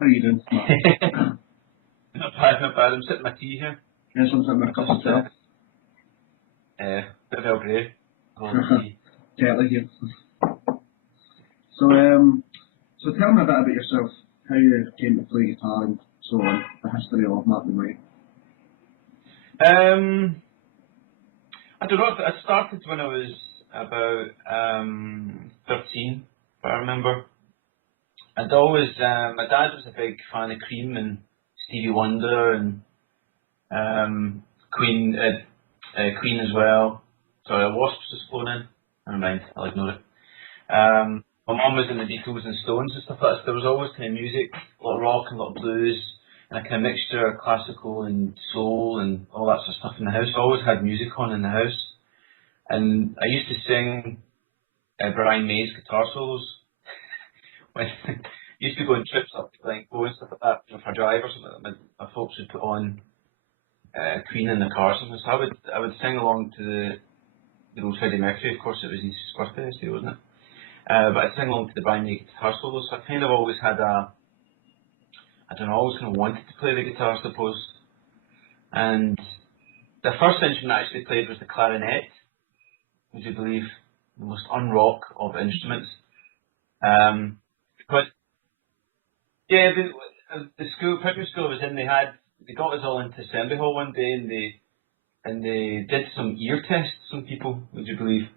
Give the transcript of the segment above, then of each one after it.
How are you doing, Mark? Not bad, not bad. I'm sipping my tea here. Yes, I'm sitting with a cup of tea. Bit of Earl Grey. Tea. Totally here. So tell me a bit about yourself, how you came to play guitar and so on, the history of Mark Mcguigan. I don't know, I started when I was about 13, if I remember. I'd always, my dad was a big fan of Cream and Stevie Wonder and Queen as well. Sorry, Wasps just flown in. Never mind, I'll ignore it. My mum was in the Beatles and Stones and stuff like that, so there was always kind of music, a lot of rock and a lot of blues, and a kind of mixture of classical and soul and all that sort of stuff in the house. I always had music on in the house. And I used to sing Brian May's guitar solos. When used to go on trips up to Glencoe and stuff like that, you know, for a drive or something like that. My folks would put on Queen in the car or something. So I would sing along to the old Freddie Mercury. Of course, it was his birthday this year, wasn't it? But I'd sing along to the Brian May guitar solos. So I kind of always had always kind of wanted to play the guitar, I suppose. And the first instrument I actually played was the clarinet. Would you believe? The most unrock of instruments. Because yeah, the primary school I was in, they got us all into assembly hall one day, and they did some ear tests. Some people, would you believe?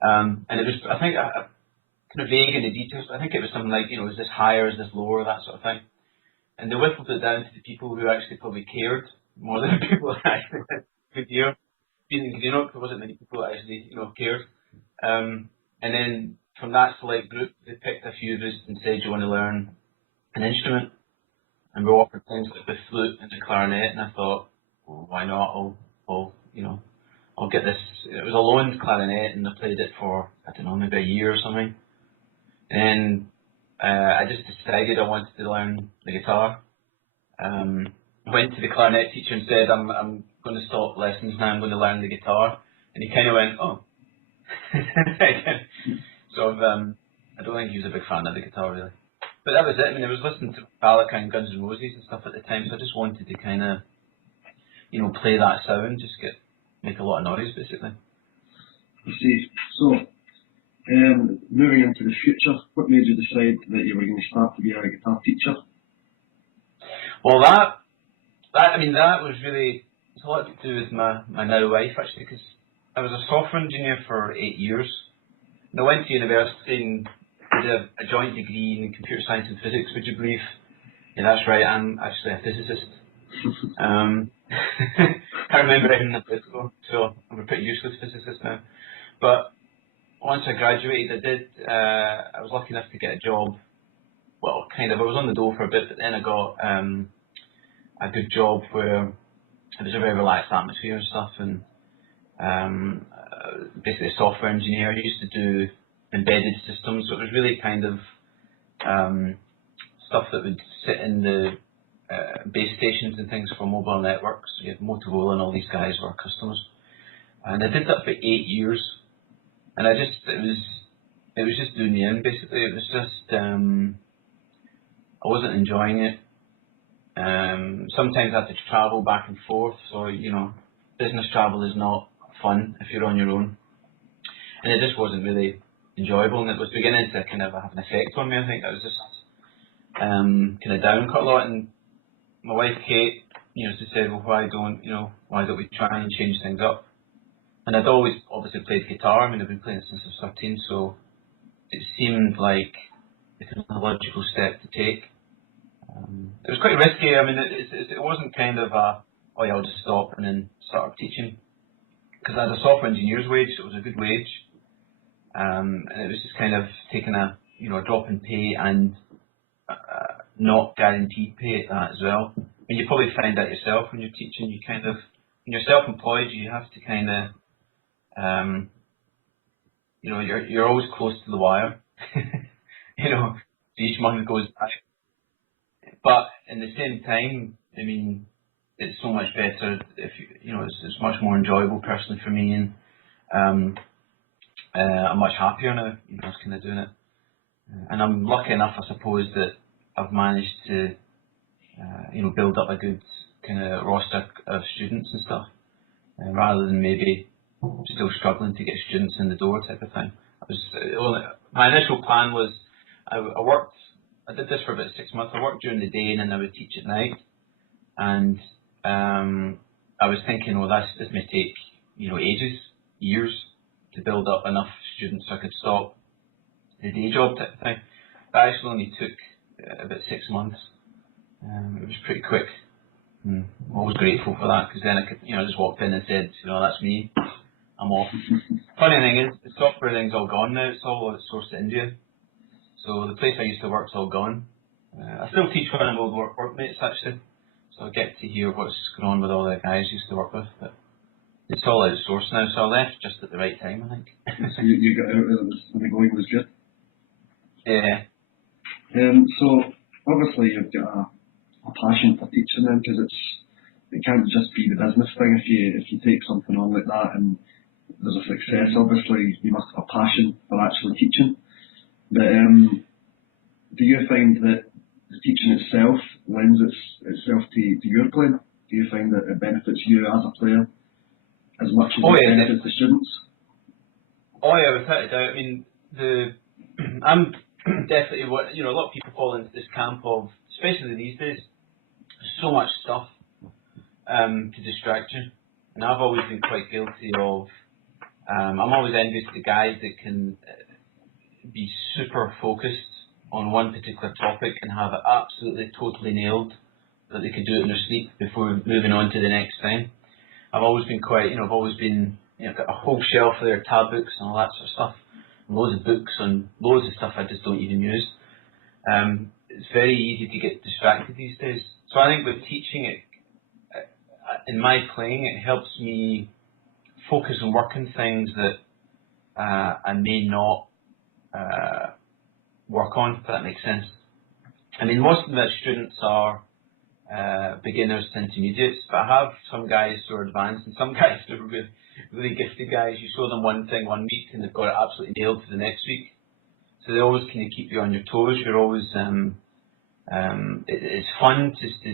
And it was, I think, kind of vague in the details, but I think it was something like, you know, is this higher, is this lower, that sort of thing. And they whittled it down to the people who actually probably cared more than the people that actually could hear. Being in Greenock, there wasn't many people that actually, you know, cared. And then from that select group, they picked a few of us and said, "Do you want to learn an instrument?" And we were offered things like the flute and the clarinet. And I thought, well, why not? I'll get this. It was a loaned clarinet, and I played it for, I don't know, maybe a year or something. And I just decided I wanted to learn the guitar. Went to the clarinet teacher and said, I'm going to stop lessons now, I'm going to learn the guitar. And he kind of went, oh. So I don't think he was a big fan of the guitar, really. But that was it. I mean, I was listening to Metallica and Guns N' Roses and stuff at the time, so I just wanted to kind of, you know, play that sound, just make a lot of noise, basically. I see. So, moving into the future, what made you decide that you were going to start to be a guitar teacher? Well, that was really, it's a lot to do with my now wife, actually, because I was a software engineer for 8 years. And I went to university and did a joint degree in computer science and physics, would you believe? Yeah, that's right, I'm actually a physicist. Can't remember anything in high school, so I'm a pretty useless physicist now. But once I graduated, I was lucky enough to get a job. Well, kind of, I was on the dole for a bit, but then I got a good job where it was a very relaxed atmosphere and stuff, and basically a software engineer. I used to do embedded systems, so it was really kind of stuff that would sit in the base stations and things for mobile networks. So you had Motorola and all these guys were our customers. And I did that for 8 years, and it was just doing me in, basically. It was just, I wasn't enjoying it. Sometimes I had to travel back and forth, so, you know, business travel is not fun if you're on your own. And it just wasn't really enjoyable, and it was beginning to kind of have an effect on me. I think I was just kind of down quite a lot, and my wife Kate, you know, she said, well, why don't we try and change things up? And I'd always obviously played guitar. I mean, I've been playing it since I was 13, so it seemed like a kind of logical step to take. It was quite risky. I mean, it wasn't kind of oh yeah, I'll just stop and then start teaching. Because I had a software engineer's wage, so it was a good wage. And it was just kind of taking a drop in pay and not guaranteed pay at that as well. I mean, you probably find that yourself when you're teaching. You kind of, when you're self-employed, you have to kind of, you're always close to the wire. So each month goes by. But in the same time, I mean, it's so much better if it's much more enjoyable personally for me, and I'm much happier now. I was kind of doing it, and I'm lucky enough, I suppose, that I've managed to build up a good kind of roster of students and stuff, rather than maybe still struggling to get students in the door type of thing. My initial plan was I did this for about 6 months. I worked during the day and then I would teach at night, and I was thinking, well, this may take ages, years to build up enough students so I could stop the day job type of thing. That actually only took about 6 months. It was pretty quick. I'm always grateful for that, because then I could, just walked in and said, that's me, I'm off. Funny thing is, the software thing's all gone now. It's all outsourced to India. So the place I used to work's all gone. I still teach one of my old workmates actually, so I get to hear what's going on with all the guys I used to work with. But it's all outsourced now, so I left just at the right time, I think. So you got out when the going was good. Yeah. So obviously you've got a passion for teaching then, because it can't just be the business thing. If you take something on like that and there's a success, obviously you must have a passion for actually teaching. But do you find that the teaching itself lends itself to your playing? Do you find that it benefits you as a player as much as it benefits the students? Oh yeah, without a doubt. I mean, I'm definitely a lot of people fall into this camp of, especially these days, so much stuff to distract you, and I've always been quite guilty of. I'm always envious of the guys that can be super focused on one particular topic and have it absolutely totally nailed, that they could do it in their sleep before moving on to the next thing. I've always been quite, I've always been, got a whole shelf of their tab books and all that sort of stuff, and loads of books on loads of stuff I just don't even use. It's very easy to get distracted these days. So I think with teaching in my playing, it helps me focus on working things that I may not work on, if that makes sense. I mean, most of my students are beginners to intermediates, but I have some guys who are advanced and some guys who are really, really gifted guys. You show them one thing 1 week and they've got it absolutely nailed for the next week. So they always kind of keep you on your toes. You're always, it's fun just to,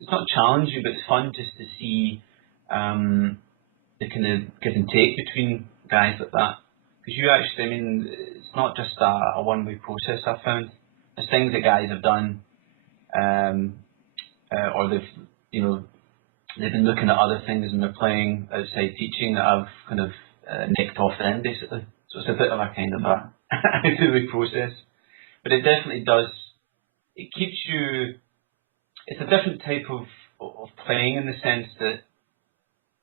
it's not challenging, but it's fun just to see the kind of give and take between guys like that. Because you actually, I mean, it's not just a one-way process, I've found. There's things that guys have done, or they've been looking at other things and they're playing outside teaching that I've kind of nicked off then, basically. So it's a bit of a kind of a two-way process. But it definitely does, it keeps you, it's a different type of playing, in the sense that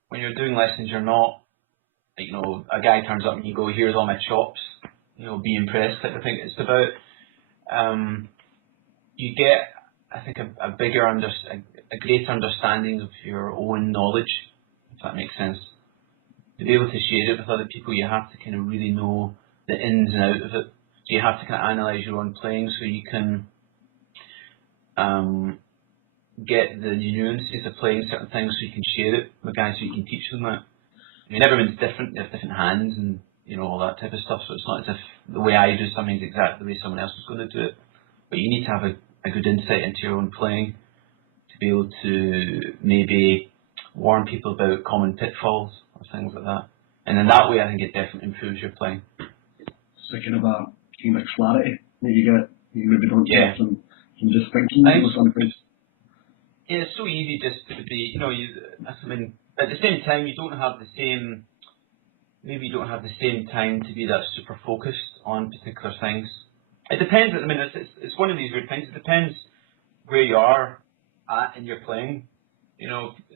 when you're doing lessons, you're not, a guy turns up and you go, here's all my chops, be impressed type of thing. It's about, you get, I think, a greater understanding of your own knowledge, if that makes sense. To be able to share it with other people, you have to kind of really know the ins and outs of it. So you have to kind of analyse your own playing, so you can get the nuances of playing certain things, so you can share it with guys, so you can teach them that. I mean, everyone's different. They have different hands and all that type of stuff. So it's not as if the way I do something is exactly the way someone else is going to do it. But you need to have a good insight into your own playing to be able to maybe warn people about common pitfalls or things like that. And in that way, I think it definitely improves your playing. So kind of a kind of clarity that you get, you maybe don't get from just thinking or something. Yeah, it's so easy just to be, I mean, at the same time, you don't have the same time to be that super focused on particular things. It depends. I mean, it's one of these weird things. It depends where you are at in your playing.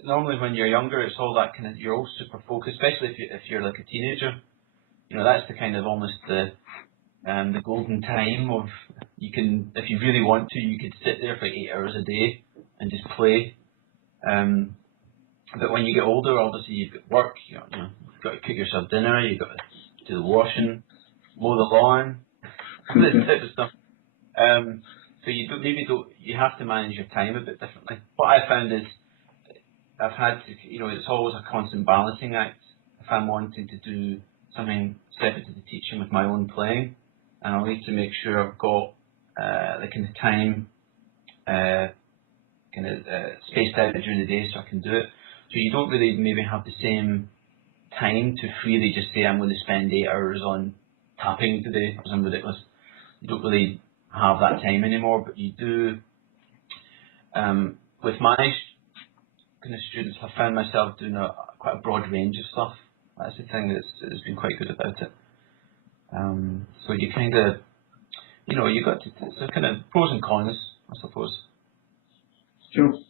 Normally when you're younger, it's all that kind of, you're all super focused, especially if you're like a teenager. That's the kind of almost the golden time of, you can, if you really want to, you could sit there for 8 hours a day and just play. But when you get older, obviously you've got work, you've got to cook yourself dinner, you've got to do the washing, mow the lawn, this type of stuff. So you have to manage your time a bit differently. What I found is, I've had to, it's always a constant balancing act. If I'm wanting to do something separate to the teaching with my own playing, and I'll need to make sure I've got the kind of time spaced out during the day so I can do it. So you don't really maybe have the same time to freely just say I'm going to spend 8 hours on tapping today or something ridiculous. You don't really have that time anymore, but you do. With my kind of students, I found myself doing quite a broad range of stuff. That's the thing that's been quite good about it. So you kind of, you got to, so kind of pros and cons, I suppose. Cool.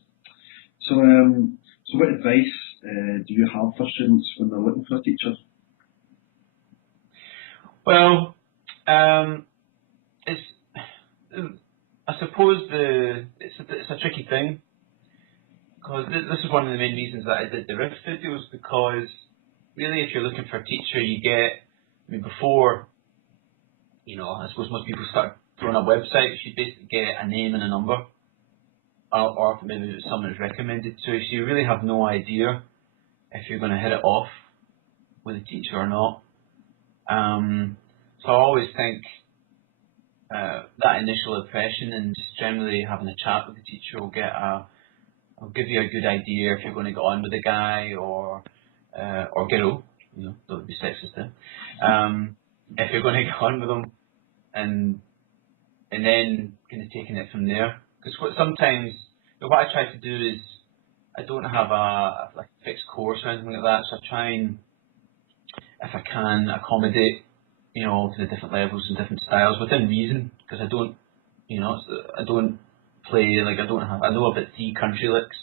So, so what advice do you have for students when they're looking for a teacher? Well, it's, I suppose it's a tricky thing, because this is one of the main reasons that I did the riff videos, because really if you're looking for a teacher, you get, before, I suppose most people start throwing up websites, you basically get a name and a number, or maybe someone is recommended to you, so you really have no idea if you're going to hit it off with a teacher or not. So I always think that initial impression and just generally having a chat with the teacher will give you a good idea if you're going to get on with the guy or girl, don't be sexist there. If you're going to get on with them, and then kind of taking it from there. Because sometimes what I try to do is I don't have a fixed course or anything like that, so I try and, if I can, accommodate to the different levels and different styles within reason, because I don't play, I know about 3 country licks.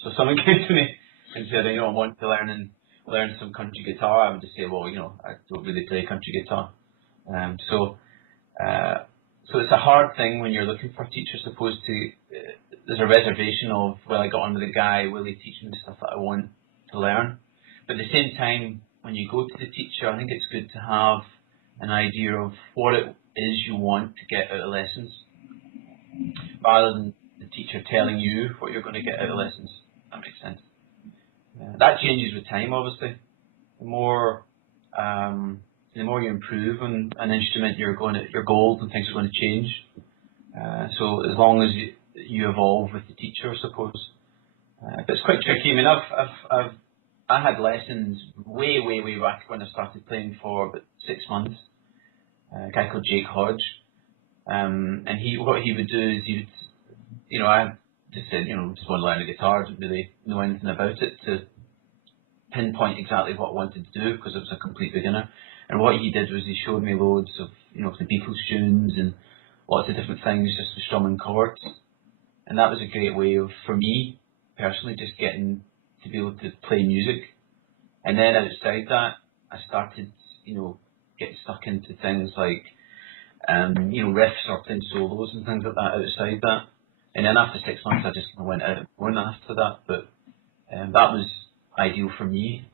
So if someone came to me and said, I want to learn some country guitar, I would just say, well, I don't really play country guitar. So it's a hard thing when you're looking for a teacher, supposed to, there's a reservation of, will I get on with the guy, will he teach me the stuff that I want to learn? But at the same time, when you go to the teacher, I think it's good to have an idea of what it is you want to get out of lessons, rather than the teacher telling you what you're going to get out of lessons. That makes sense. That changes with time, obviously. The more you improve on an instrument, your goals and things are going to change. So as long as you evolve with the teacher, I suppose. But it's quite tricky. I mean, I had lessons way back when I started playing for about 6 months. A guy called Jake Hodge, and what he would do is I just said, just want to learn the guitar, didn't really know anything about it to pinpoint exactly what I wanted to do, because I was a complete beginner. And what he did was he showed me loads of the Beatles tunes and lots of different things just for strumming chords, and that was a great way of, for me personally, just getting to be able to play music. And then outside that, I started getting stuck into things like riffs or playing solos and things like that outside that. And then after 6 months, I just kind of went out on after that. But that was ideal for me.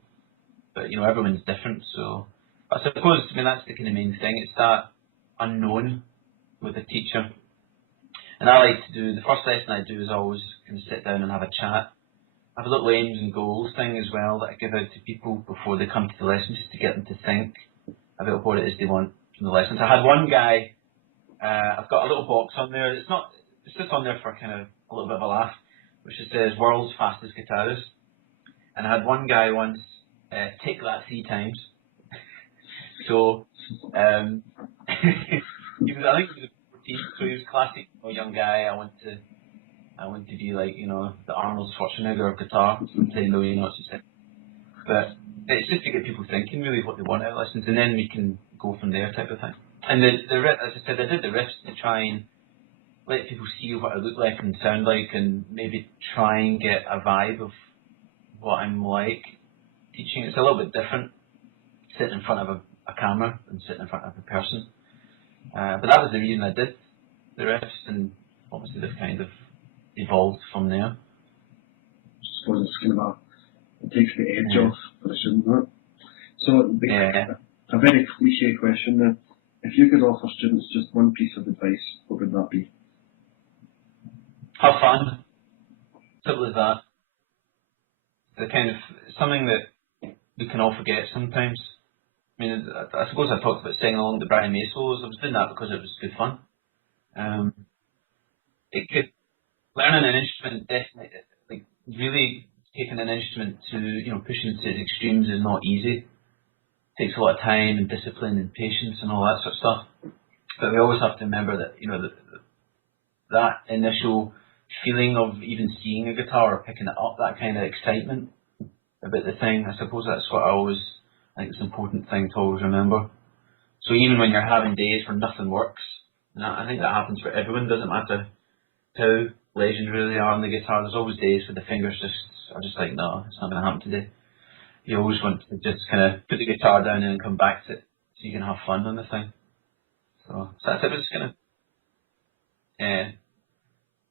But everyone's different, so I suppose that's the kind of main thing. It's that unknown with a teacher. And I like to do, the first lesson I do is always kind of sit down and have a chat. I have a little aims and goals thing as well that I give out to people before they come to the lesson, just to get them to think about what it is they want from the lessons. I had one guy, I've got a little box on there. It's just on there for kind of a little bit of a laugh, which just says "World's Fastest Guitarist." And I had one guy once take that 3 times. So I think he was 14, so he was classic young guy. I want to be like the Arnold Schwarzenegger of guitar, play million notes. But it's just to get people thinking really what they want out of lessons, and then we can go from there, type of thing. And as I said, I did the riffs to try and let people see what I look like and sound like, and maybe try and get a vibe of what I'm like teaching. It's a little bit different sitting in front of a camera and sitting in front of a person. But that was the reason I did the riffs, and obviously they've kind of evolved from there. I suppose it's kind of it takes the edge off for the student, doesn't it? So a very cliche question then. If you could offer students just one piece of advice, what would that be? Have fun. Simple as that. The kind of something that we can all forget sometimes. I mean, I suppose I talked about singing along the Brian May solos. I was doing that because it was good fun. It could learning an instrument definitely like really taking an instrument to pushing it to its extremes is not easy. It takes a lot of time and discipline and patience and all that sort of stuff. But we always have to remember that that initial feeling of even seeing a guitar or picking it up, that kind of excitement about the thing. I suppose that's what I think it's an important thing to always remember. So even when you're having days where nothing works, and I think that happens for everyone, doesn't matter how legendary they are on the guitar, there's always days where the fingers are just like, no, it's not going to happen today. You always want to just kind of put the guitar down and come back to it so you can have fun on the thing. So that's it, it's kind of, yeah.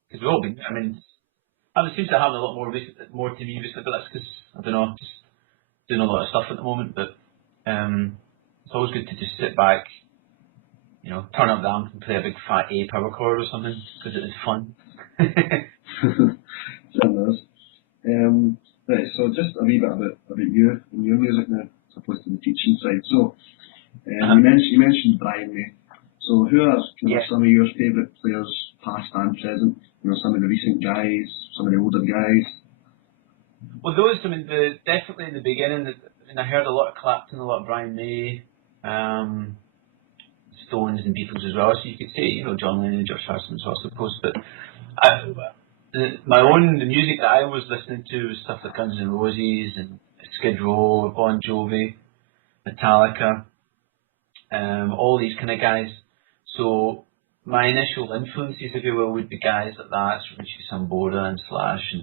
Because we've all been, it seems to have a lot more to me recently, but that's because, I don't know, just doing a lot of stuff at the moment, but it's always good to just sit back, turn up the amp and play a big fat A power chord or something, because it is fun. Certainly is. Right, so just a wee bit about you and your music now, as opposed to the teaching side. So, you mentioned Brian May. So who are some of your favourite players, past and present? Some of the recent guys, some of the older guys. Well, those, definitely in the beginning, I heard a lot of Clapton, a lot of Brian May, Stones and Beatles as well. So you could say, John Lennon, George Harrison, so I suppose. But the music that I was listening to was stuff like Guns N' Roses and Skid Row, Bon Jovi, Metallica, all these kind of guys. So my initial influences, if you will, would be guys like that, so Richie Sambora and Slash.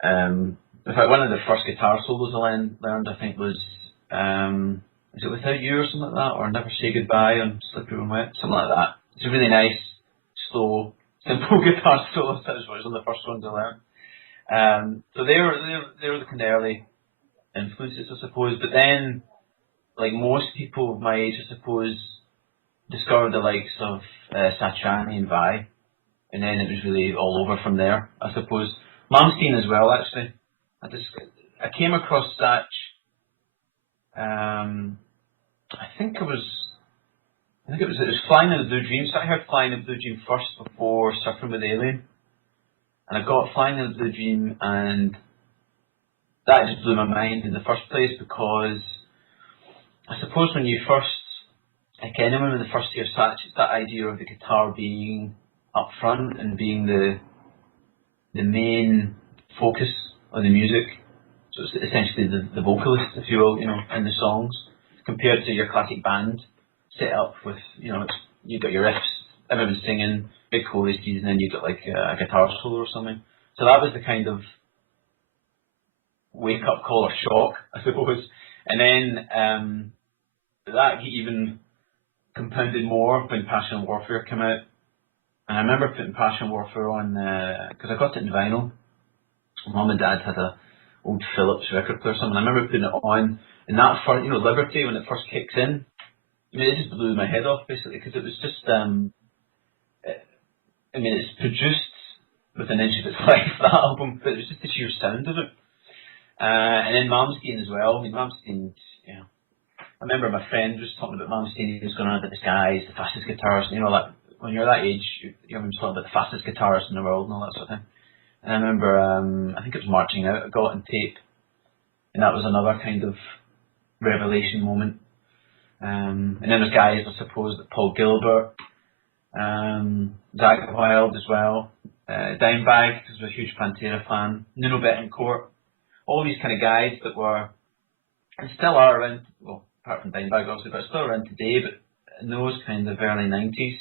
And in fact, one of the first guitar solos I learned, I think, was Is It Without You or something like that, or Never Say Goodbye on Slippery When Wet, something like that. It's a really nice, slow, simple guitar solo. That was one of the first ones I learned. So they were the kind of early influences, I suppose. But then, like most people of my age, I suppose, discovered the likes of Satriani and Vai, and then it was really all over from there, I suppose. Malmsteen as well, actually. I came across Satch. I think it was Flying in the Blue Dream. So I heard Flying in the Blue Dream first before Surfing with Alien, and I got Flying in the Blue Dream, and that just blew my mind in the first place, because I suppose when you first, like anyone when they first hear Satch, it's that idea of the guitar being up front and being the main focus of the music. So it's essentially the vocalist, if you will, in the songs, compared to your classic band set up with, you've got your riffs, everyone's singing, big choruses, and then you've got like a guitar solo or something. So that was the kind of wake up call or shock, I suppose. And then that even compounded more when Passion and Warfare came out. And I remember putting Passion and Warfare on, because I got it in vinyl. Mum and Dad had a old Philips record player or something. I remember putting it on, and that first, Liberty, when it first kicks in, it just blew my head off, basically, because it was just, it's produced with an inch of its life, that album, but it was just the sheer sound of it. And then Malmsteen as well. Malmsteen, I remember my friend was talking about Malmsteen. He was going on about this guy, he's the fastest guitarist. Like when you're that age, you're talking about the fastest guitarist in the world and all that sort of thing. And I remember, I think it was Marching Out, I got on tape, and that was another kind of revelation moment. And then there's guys, I suppose, like Paul Gilbert, Zach Wild as well, Dimebag, because I was a huge Pantera fan, Nuno Bettencourt, all these kind of guys that were, and still are around, well, apart from Dimebag obviously, but still around today, but in those kind of early 90s,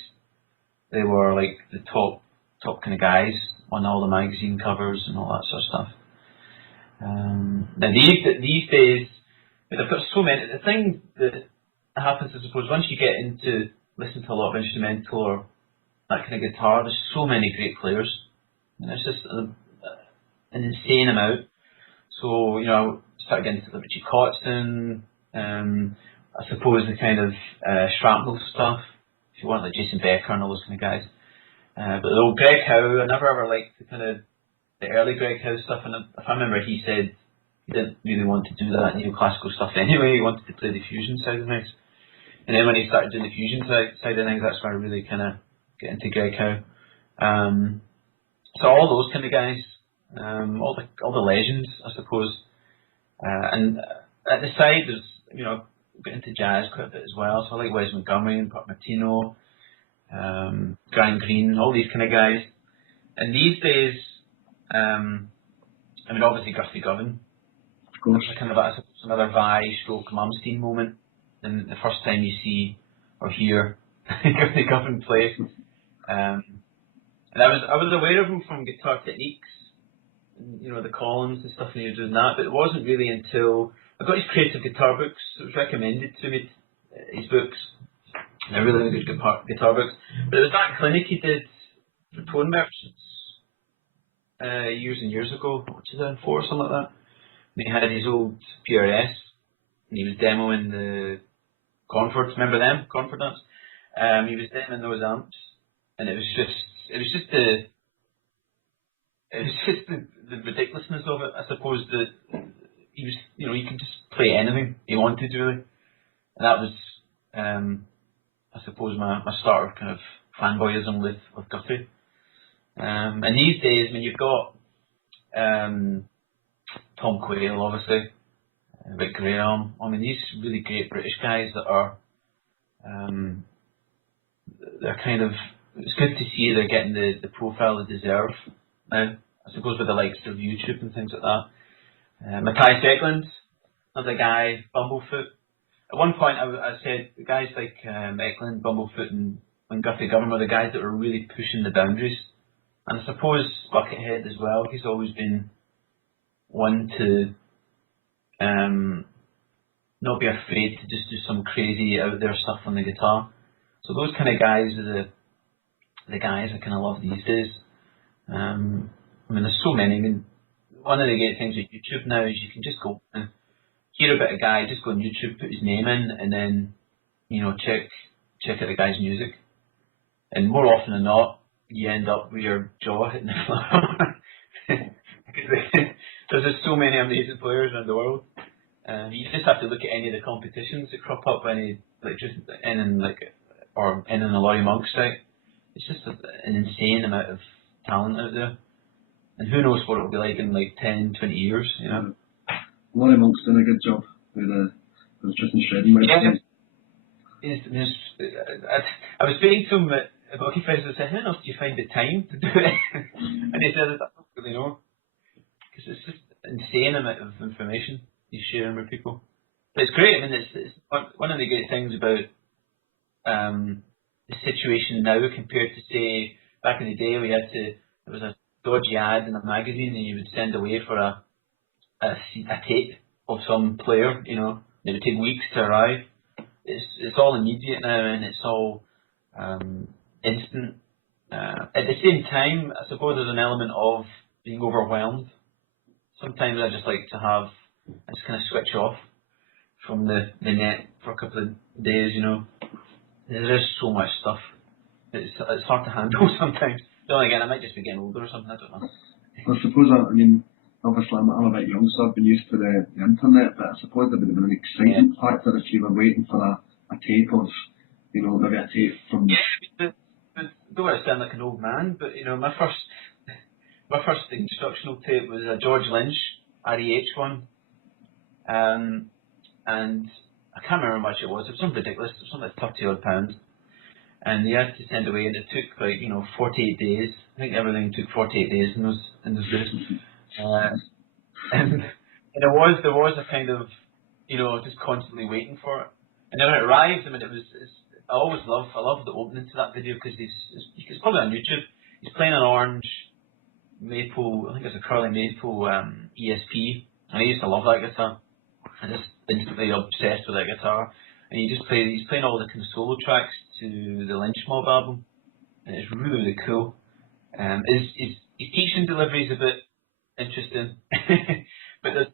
they were like the top kind of guys on all the magazine covers and all that sort of stuff. Now these days, they've got so many. The thing that happens, I suppose, once you get into listen to a lot of instrumental or that kind of guitar, there's so many great players, and it's just an insane amount. So start getting into the Richie Kotzen, I suppose the kind of shrapnel stuff, if you want, like Jason Becker and all those kind of guys. But the old Greg Howe, I never ever liked the early Greg Howe stuff, and if I remember, he said he didn't really want to do that neoclassical stuff anyway. He wanted to play the fusion side of things. And then when he started doing the fusion side of things, that's when I really kind of get into Greg Howe. So all those kind of guys, all the legends, I suppose. And at the side, there's, you know, get into jazz quite a bit as well. So I like Wes Montgomery and Pat Martino, Grant Green, all these kind of guys. And these days, I mean, obviously Guthrie Govan. Of course. It's kind of another Vi stroke Malmsteen moment. And the first time you see or hear Guthrie Govan play. And I was aware of him from Guitar Techniques, and, you know, the columns and stuff, and he was doing that. But it wasn't really until I got his creative guitar books. It was recommended to me, his books. They're really good guitar books. But it was that clinic he did for tone merchants years and years ago, 2004 or something like that. And he had his old PRS, and he was demoing the Confords. Remember them, Concord amps? He was demoing those amps, and it was just the ridiculousness of it. I suppose that he was, you know, he could just play anything he wanted really, and that was, I suppose, my start of kind of fanboyism with Guthrie. And these days, I mean, you've got Tom Quayle, obviously, Rick Graham. I mean, these really great British guys that are, they're kind of, it's good to see they're getting the profile they deserve now, I suppose, with the likes of YouTube and things like that. Matthias Eklund, another guy, Bumblefoot. At one point I said the guys like Eklund, Bumblefoot and Guthrie Govan were the guys that were really pushing the boundaries. And I suppose Buckethead as well, he's always been one to not be afraid to just do some crazy out there stuff on the guitar. So those kind of guys are the guys I kind of love these days. I mean, there's so many. I mean, one of the great things with YouTube now is you can just go and hear about a guy, just go on YouTube, put his name in, and then, you know, check out the guy's music. And more often than not, you end up with your jaw hitting the floor. There's just so many amazing players around the world. You just have to look at any of the competitions that crop up, any like just in a Laurie Monk site. It's just an insane amount of talent out there, and who knows what it'll be like in like 10, 20 years, you know. Laurie Monk's doing a good job with Tristan Shredden. Yeah. I was speaking to him at Hockey Fest and I said, how else do you find the time to do it? And he said, I don't really know. Because it's just an insane amount of information he's sharing with people. But it's great. I mean, it's one of the great things about the situation now compared to, say, back in the day there was a dodgy ad in a magazine and you would send away for a tape of some player, you know. It would take weeks to arrive. It's all immediate now, and it's all instant. At the same time, I suppose there's an element of being overwhelmed. Sometimes I just like to I just kind of switch off from the net for a couple of days, you know. There is so much stuff. It's hard to handle sometimes. Then again, I might just be getting older or something, I don't know. I suppose, I mean, obviously I'm a bit young, so I've been used to the internet, but I suppose there would have been an excitement factor if you were waiting for a tape of, you know, maybe a tape from... Yeah, but don't want to sound like an old man, but, you know, my first instructional tape was a George Lynch REH one, and I can't remember how much it was. It was something ridiculous. It was something like £30 odd. And you had to send away, and it took like, you know, 48 days. I think everything took 48 days in those days. And there was a kind of, you know, just constantly waiting for it. And then when it arrived, I mean, I love the opening to that video because it's probably on YouTube. He's playing an orange maple, I think it's a curly maple ESP, and I used to love that guitar. I'm just instantly obsessed with that guitar. And he's playing all the kind of solo tracks to the Lynch Mob album, and it's really, really cool. His teaching delivery is a bit interesting, but there's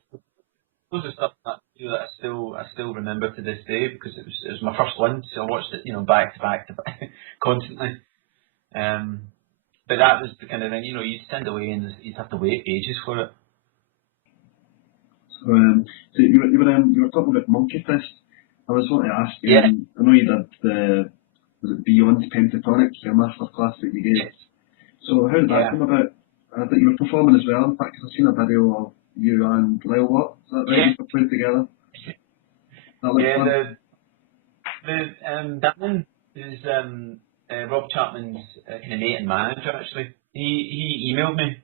loads of stuff that I still remember to this day because it was my first one, so I watched it, you know, back to back constantly. But that was the kind of thing, you know, you'd send away and you'd have to wait ages for it. So you were talking about Monkey Fest. I was wanting to ask you, yeah. I know you did was it Beyond Pentatonic, your masterclass that you gave. So how did that Yeah. come about? I think you were performing as well. In fact, I've seen a video of you and Lyle Watt. Is that right? Yeah. You were playing together. That looked fun. Dan is Rob Chapman's kind of mate and manager actually. He emailed me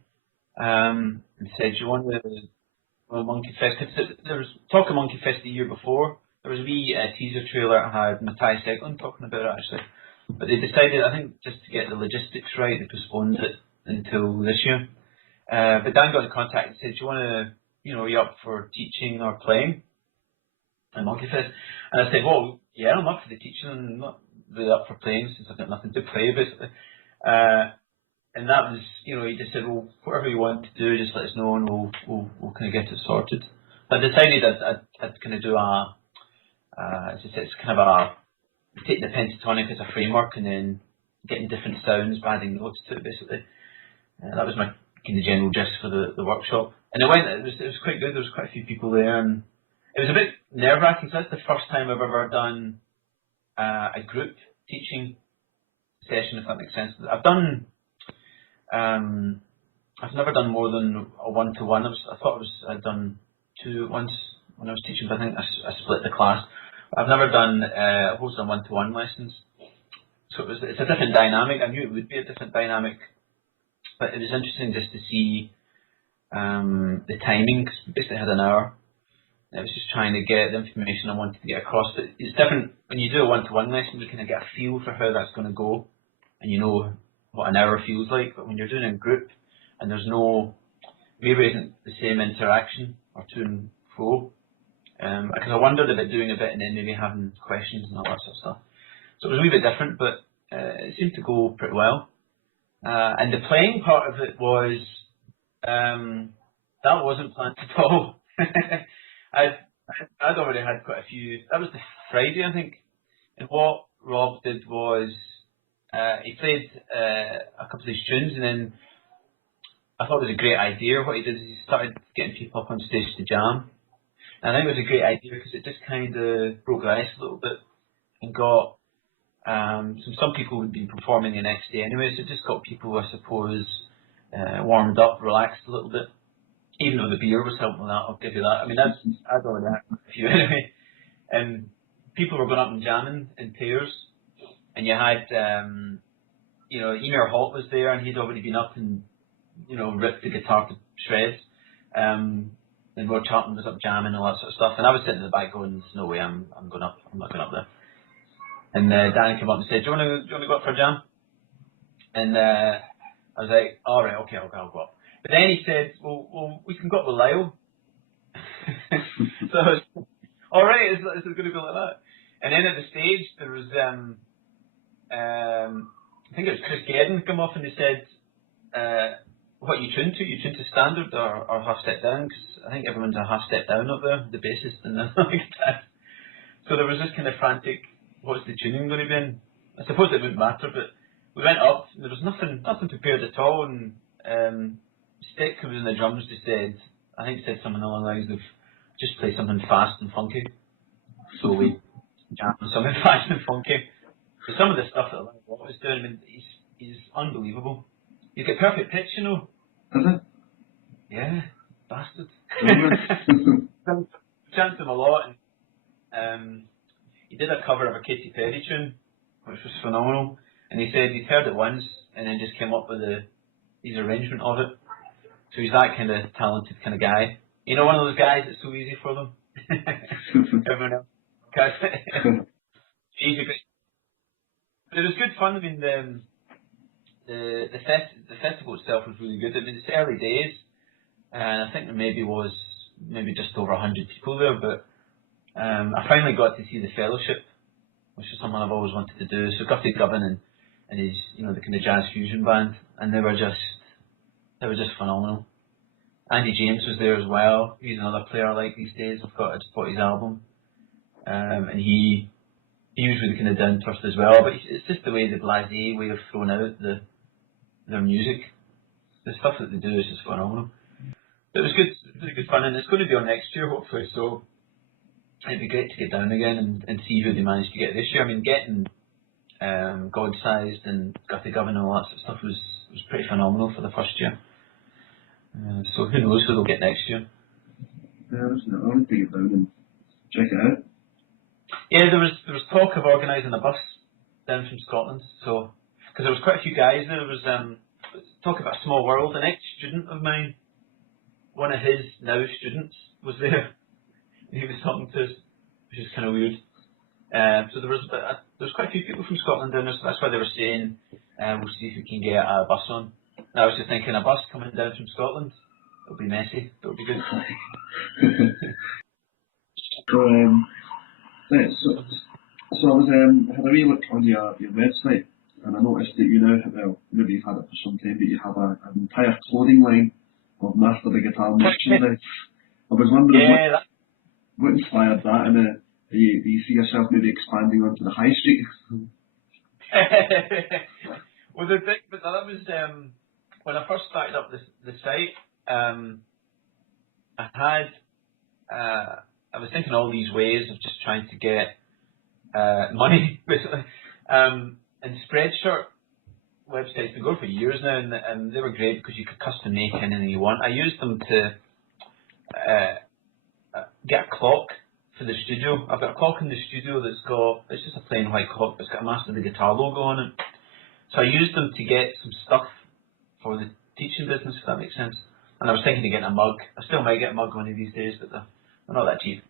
and said, "Do you want to Monkey Fest?" Cause there was talk of Monkey Fest the year before. There was a wee teaser trailer that had Matthias Eklund talking about it actually, but they decided, I think, just to get the logistics right, they postponed it until this year. But Dan got in contact and said, "Do you want to, are you up for teaching or playing at Monkey Fest?" And I said, "Well, yeah, I'm up for the teaching. I'm not really up for playing since I've got nothing to play, basically." And that was, he just said, "Well, whatever you want to do, just let us know and we'll kind of get it sorted." I decided I'd kind of do it's kind of take the pentatonic as a framework and then getting different sounds, by adding notes to it, basically. That was my kind of general gist for the workshop. And it was quite good. There was quite a few people there, and it was a bit nerve-wracking. So that's the first time I've ever done a group teaching session, if that makes sense. I've never done more than a one-to-one. I thought I'd done two once when I was teaching, but I think I split the class. I've never done I've always done one-to-one lessons. So it's a different dynamic. I knew it would be a different dynamic, but it was interesting just to see the timing, because we basically had an hour. I was just trying to get the information I wanted to get across. But it's different when you do a one-to-one lesson. You kind of get a feel for how that's going to go, and you know what an hour feels like. But when you're doing a group and there's maybe isn't the same interaction or to and fro, because I wondered about doing a bit and then maybe having questions and all that sort of stuff. So it was a wee bit different, but it seemed to go pretty well. And the playing part of it was, that wasn't planned at all. I'd already had quite a few. That was the Friday, I think. And what Rob did was, he played a couple of these tunes, and then I thought it was a great idea. What he did is he started getting people up on stage to jam. And I think it was a great idea because it just kind of broke the ice a little bit and got some people would be performing the next day anyway, so it just got people, I suppose, warmed up, relaxed a little bit. Even though the beer was helping with that, I'll give you that. I mean, I'd already had a few anyway. And people were going up and jamming in pairs, and you had, Emer Holt was there, and he'd already been up and ripped the guitar to shreds. And Rod Chapman was up jamming and all that sort of stuff, and I was sitting in the back going, "There's no way I'm going up. I'm not going up there." And Dan came up and said, "Do you want to go up for a jam?" And I was like, "All right, okay, I'll go up." But then he said, "Well, we can go up with Lyle." So I was, "All right, it's going to go like that." And then at the stage there was, I think it was Chris Gedden come off and they said, "What you tune to? You tune to standard or half step down?" Because I think everyone's a half step down up there, the bassist and the guitar. So there was this kind of frantic, what's the tuning going to be in? I suppose it wouldn't matter, but we went up, and there was nothing prepared at all, and Stick, who was in the drums, just said, I think said something along the lines of, "Just play something fast and funky." So we jammed something fast and funky. So some of the stuff that Lyle Watt was doing, I mean, he's unbelievable. He's got perfect pitch, you know. Is it? Yeah, bastard. Mm-hmm. Chanced him a lot, and he did a cover of a Katy Perry tune, which was phenomenal. And he said he'd heard it once and then just came up with his arrangement of it. So he's that kind of talented kind of guy. You know, one of those guys that's so easy for them. Everyone else. Easy, but it was good fun. I mean, the festival itself was really good. I mean, it's early days, and I think there was just over 100 people there. But I finally got to see the Fellowship, which is something I've always wanted to do. So Guthrie Govan and his, the kind of jazz fusion band, and they were just phenomenal. Andy James was there as well. He's another player I like these days. I just bought his album, and he was really kind of down to earth as well. But it's just the way the blasé way of throwing out their music. The stuff that they do is just phenomenal. But it was good, really good fun, and it's going to be on next year hopefully. So it'd be great to get down again and see who they managed to get this year. I mean, getting God-sized and Gutty Govan and all that sort of stuff was pretty phenomenal for the first year. So who knows who they'll get next year. Yeah, isn't it? I want to take it down and check it out. Yeah, there was talk of organising a bus down from Scotland. So because there was quite a few guys there. There was talk about a small world. An ex-student of mine, one of his now students, was there. He was talking to us, which is kind of weird. So there was quite a few people from Scotland down there, so that's why they were saying we'll see if we can get a bus on. And I was just thinking, a bus coming down from Scotland, it'll be messy, but it'll be good. So I was had a wee look on your website, and I noticed that you now have, well, maybe you've had it for some time, but you have an entire clothing line of Master the Guitar merchandise. I was wondering what inspired that, and do you see yourself maybe expanding onto the high street? Well, the thing, but that was when I first started up the site. I was thinking all these ways of just trying to get money, basically. And Spreadshirt websites been going for years now, and they were great because you could custom make anything you want. I used them to get a clock for the studio. I've got a clock in the studio it's just a plain white clock, but it's got a Master the Guitar logo on it. So I used them to get some stuff for the teaching business, if that makes sense. And I was thinking of getting a mug. I still might get a mug one of these days, but they're not that cheap.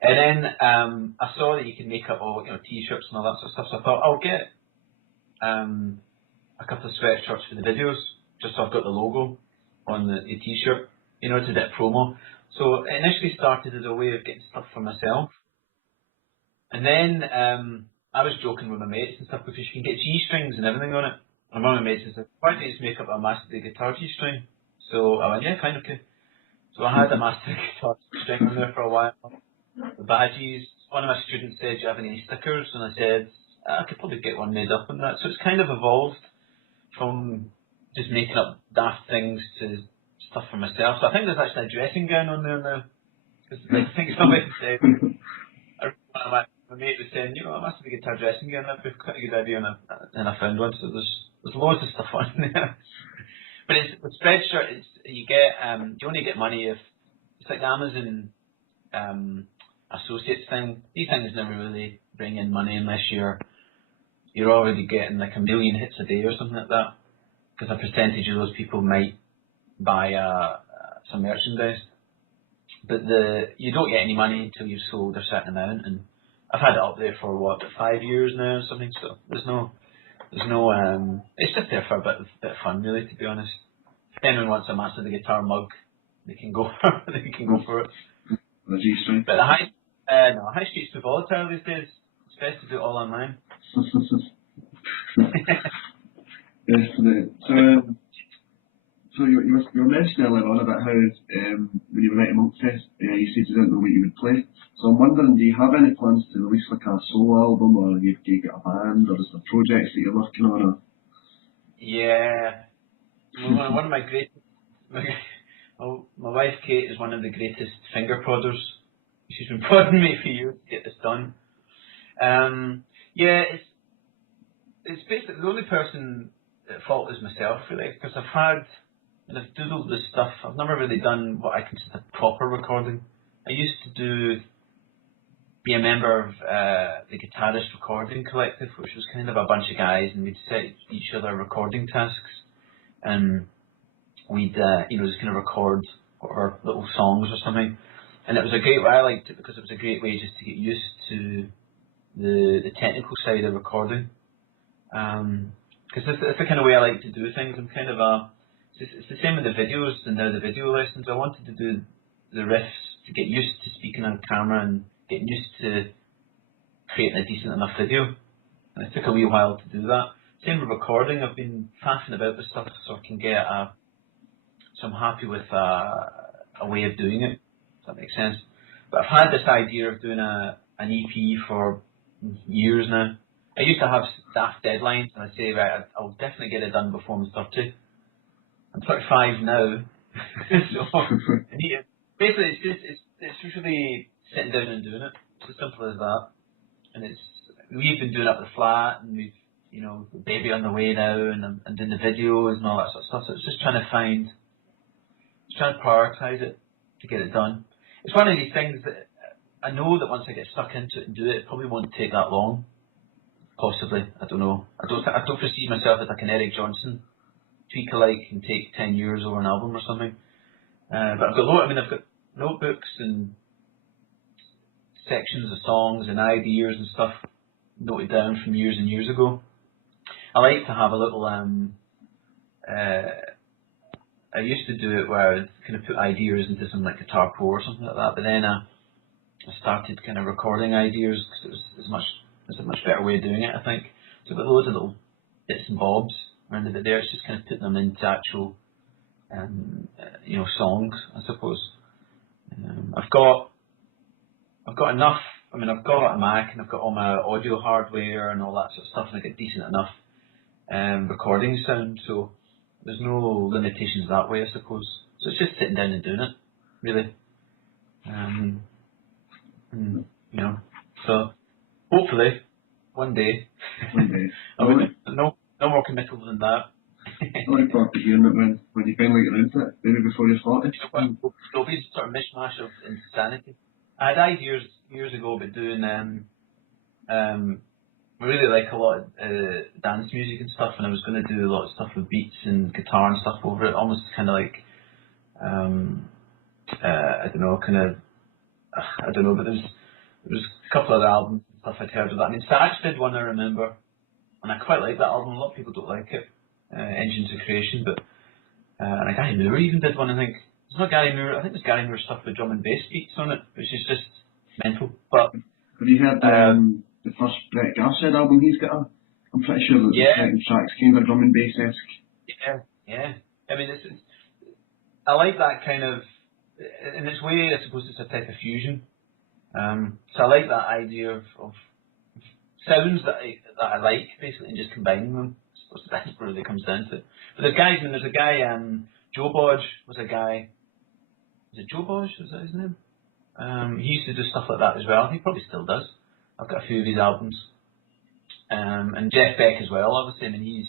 And then I saw that you can make up all t-shirts and all that sort of stuff. So I thought I'll get a couple of sweatshirts for the videos, just so I've got the logo on the t-shirt, to do a promo. So it initially started as a way of getting stuff for myself. And then I was joking with my mates and stuff because you can get G-strings and everything on it. And one of my mates said, why don't you just make up a Master the Guitar G-string? So I went, yeah, fine, okay. So I had a Master the Guitar G-string on there for a while. The badges. One of my students said, do you have any stickers? And I said, I could probably get one made up on that. So it's kind of evolved from just making up daft things to stuff for myself. So I think there's actually a dressing gown on there now. Because I think somebody said, one of my mate was saying, I must have a guitar dressing gown. That'd be quite a good idea, and I found one. So there's loads of stuff on there. But with Spreadshirt, you only get money if it's like the Amazon associates thing. These things never really bring in money unless you're already getting like 1 million hits a day or something like that. Because a percentage of those people might buy some merchandise. But you don't get any money until you've sold a certain amount, and I've had it up there for 5 years now or something. So there's no it's just there for a bit of fun, really, to be honest. If anyone wants a Master the Guitar mug, they can go for it. The G-string. But the high street's too volatile these days. It's best to do it all online. Yes, so you were mentioning earlier on about how when you were writing Monkfest, you said you didn't know what you would play. So I'm wondering, do you have any plans to release like a solo album, or you got a band, or is there projects that you're working on? Or? Yeah, one of my greatest. My wife Kate is one of the greatest finger prodders. She's been prodding me for years to get this done. Yeah, it's basically the only person at fault is myself, really, because I've doodled this stuff. I've never really done what I consider proper recording. I used to be a member of the Guitarist Recording Collective, which was kind of a bunch of guys, and we'd set each other recording tasks, and we'd just kind of record our little songs or something. And it was a great way. I liked it because it was a great way just to get used to the technical side of recording. Because that's the kind of way I like to do things. I'm kind of it's the same with the videos and now the video lessons. I wanted to do the riffs to get used to speaking on camera and getting used to creating a decent enough video. And it took a wee while to do that. Same with recording. I've been faffing about with stuff so I can get so I'm happy with a way of doing it, if that makes sense. But I've had this idea of doing an EP for years now. I used to have daft deadlines, and I'd say, right, I'll definitely get it done before I'm 30. I'm 35 now, so I need it. Basically, it's usually sitting down and doing it. It's as simple as that, and it's we've been doing it up the flat, and we've, you know, the baby on the way now, and I'm doing the videos and all that sort of stuff. So it's just trying to prioritise it to get it done. It's one of these things that I know that once I get stuck into it and do it, it probably won't take that long. Possibly, I don't know. I don't foresee myself as like an Eric Johnson tweak alike and take 10 years over an album or something. But I've got notebooks and sections of songs and ideas and stuff noted down from years and years ago. I like to have a little I used to do it where I would kind of put ideas into some like Guitar Pro or something like that, but then I started kind of recording ideas because it was a much better way of doing it, I think. So I've got loads of little bits and bobs around a bit there. It's just kind of putting them into actual songs, I suppose. I've got enough. I mean, I've got a Mac and I've got all my audio hardware and all that sort of stuff, and I get decent enough recording sound, so there's no limitations that way, I suppose. So it's just sitting down and doing it, really. So hopefully one day. No more committal than that. I look forward to hearing it when you finally get into it, maybe before you're 40. There'll be sort of mishmash of insanity. I had ideas years ago about doing I really like a lot of dance music and stuff, and I was going to do a lot of stuff with beats and guitar and stuff over it, almost kind of like I don't know, but there was a couple of albums and stuff I'd heard of that. I mean, Sax did one, I remember, and I quite like that album. A lot of people don't like it, Engines of Creation, but and Gary Moore even did one, I think. It's not Gary Moore, I think it was Gary Moore stuff with drum and bass beats on it, which is just mental. But have you heard the first Brett Garsed album he's got? I'm pretty sure that the second track's kind of drum and bass-esque. Yeah. I mean, I like that kind of, in its way, I suppose it's a type of fusion. So I like that idea of sounds that I like, basically, and just combining them. I suppose that's what it really comes down to. But there's a guy, Joe Bodge was a guy. Is it Joe Bodge? Was that his name? He used to do stuff like that as well. He probably still does. I've got a few of his albums. And Jeff Beck as well, obviously. I mean,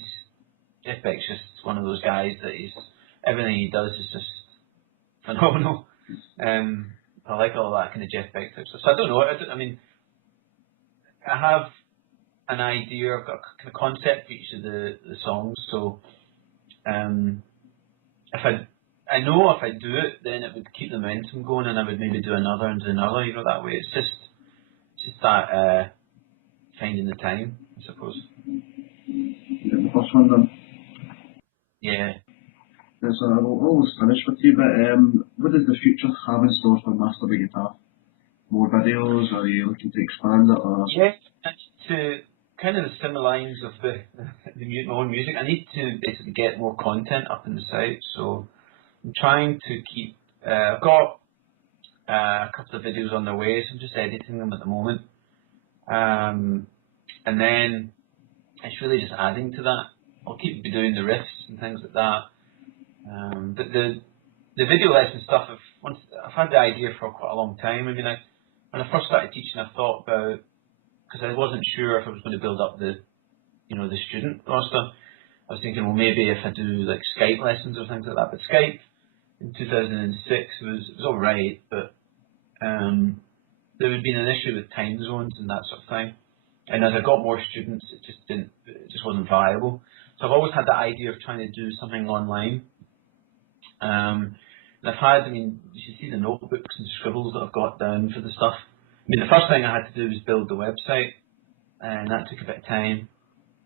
Jeff Beck's just one of those guys that everything he does is just phenomenal. I like all that kind of Jeff Beck type stuff. So I don't know. I mean, I have an idea. I've got a kind of concept for each of the songs. So I know if I do it, then it would keep the momentum going, and I would maybe do another and do another. You know, that way. It's just that finding the time, I suppose. You get the first one done. Yeah. So I will almost finish with you, but what does the future have in store for Master the Guitar? More videos? Are you looking to expand it? Or? Yes, to kind of the similar lines of my own music. I need to basically get more content up in the site, so I'm trying to keep. I've got a couple of videos on their way, so I'm just editing them at the moment. And then it's really just adding to that. I'll keep doing the riffs and things like that. But the video lesson stuff, I've had the idea for quite a long time. I mean, when I first started teaching, I thought about, because I wasn't sure if I was going to build up the student roster. I was thinking, well, maybe if I do like Skype lessons or things like that. But Skype in 2006 was all right, but there had been an issue with time zones and that sort of thing. And as I got more students, it just wasn't viable. So I've always had the idea of trying to do something online. And you should see the notebooks and scribbles that I've got down for the stuff. I mean, the first thing I had to do was build the website, and that took a bit of time.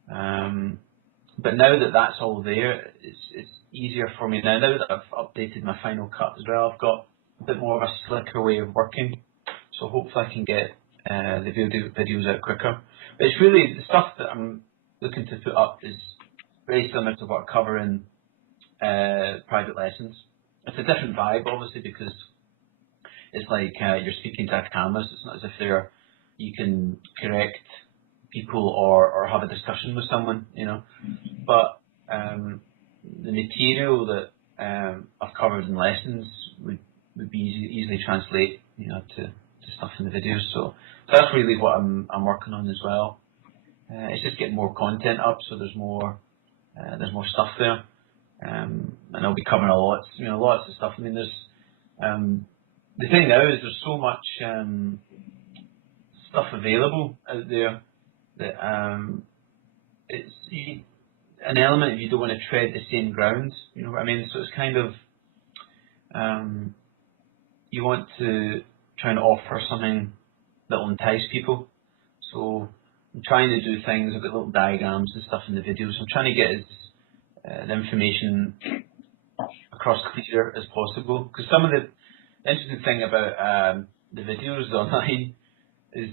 But now that that's all there, it's easier for me now. Now that I've updated my Final Cut as well, I've got a bit more of a slicker way of working. So hopefully I can get the videos out quicker. But it's really, the stuff that I'm looking to put up is very similar to what I cover in private lessons. It's a different vibe, obviously, because it's like you're speaking to cameras. It's not as if you can correct people or have a discussion with someone, you know. But the material that I've covered in lessons would be easily translate, you know, to stuff in the videos. So that's really what I'm working on as well. it's just getting more content up, so there's more stuff there, and I'll be covering lots of stuff. I mean, there's the thing now is there's so much stuff available out there that it's an element if you don't want to tread the same ground. You know what I mean? So it's kind of you want to try and offer something that will entice people. So I'm trying to do things. I've got little diagrams and stuff in the videos. I'm trying to get the information across clear as possible. Because some of the interesting thing about the videos online is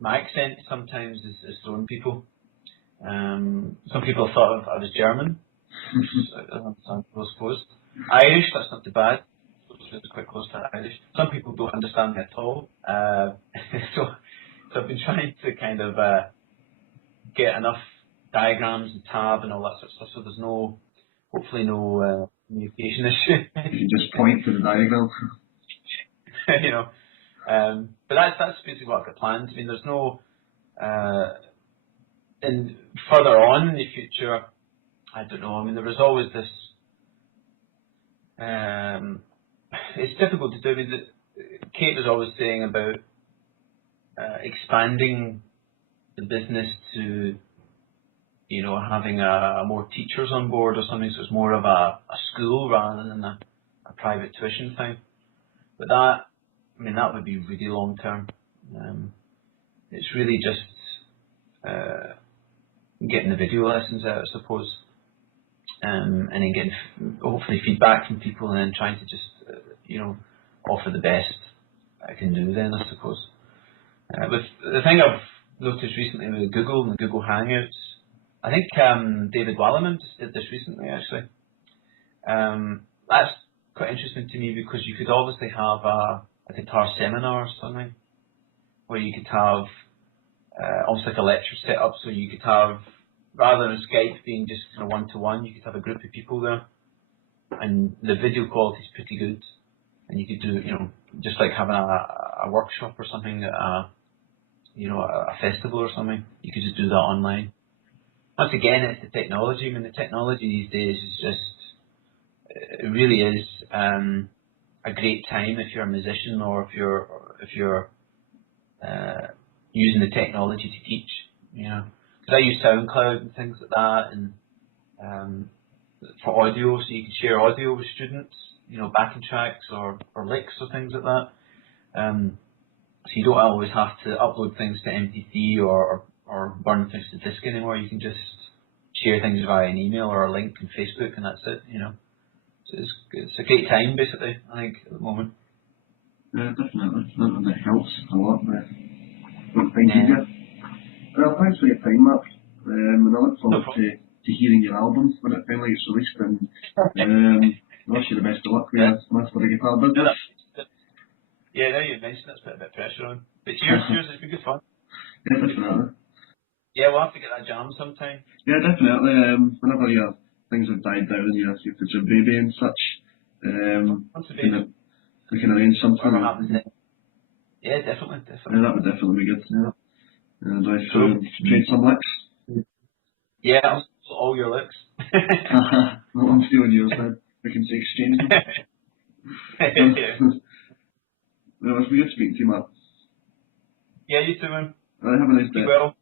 my accent sometimes is throwing people. Some people thought I was German. I suppose Irish. That's not too bad. It's quite close to Irish. Some people don't understand me at all. So I've been trying to kind of get enough diagrams and tab and all that sort of stuff, so there's hopefully no communication issue. You just point to the diagram. You know, but that's basically what I've got planned. I mean, there's no, and further on in the future, I don't know. I mean, there was always this. It's difficult to do. I mean, Kate was always saying about expanding the business to, you know, having more teachers on board or something, so it's more of a school rather than a private tuition thing. But that would be really long term. It's really just getting the video lessons out, I suppose, and then getting hopefully feedback from people, and then trying to just offer the best I can do then, I suppose. But the thing I've noticed recently with Google and the Google Hangouts, I think David Walliman just did this recently actually. That's quite interesting to me because you could obviously have a guitar seminar or something where you could have almost like a lecture set up, so you could have, rather than Skype being just kind of one-to-one, you could have a group of people there, and the video quality is pretty good, and you could do, just like having a workshop or something at a festival or something. You could just do that online. Once again, it's the technology. I mean, the technology these days is just, it really is a great time if you're a musician or if you're using the technology to teach. Because I use SoundCloud and things like that, and for audio, so you can share audio with students, backing tracks or licks or things like that. So you don't always have to upload things to MP3 or burn things to disk anymore. You can just share things via an email or a link on Facebook, and that's it. So it's a great time, basically, I think, at the moment. Yeah, definitely. That helps a lot with things easier. Well, thanks for your time, Mark. And I look forward to hearing your album when it finally gets released. And I wish you the best of luck with your Master of Guitar business. Yeah, now you mentioned it's put a bit of pressure on. But cheers, it's been good fun. Yeah, definitely. Yeah, we'll have to get that jam sometime. Yeah, definitely. Whenever your things have died down, you have your baby and such, we can arrange something. Yeah, definitely. Yeah, that would definitely be good. Yeah. And do I have to trade some licks? Yeah, I'll steal all your licks. Well, I'm stealing yours then. We can exchange them. Yeah. Well, it's been good speaking to you, Matt. Yeah, you too, man. Have a nice day. Keep well.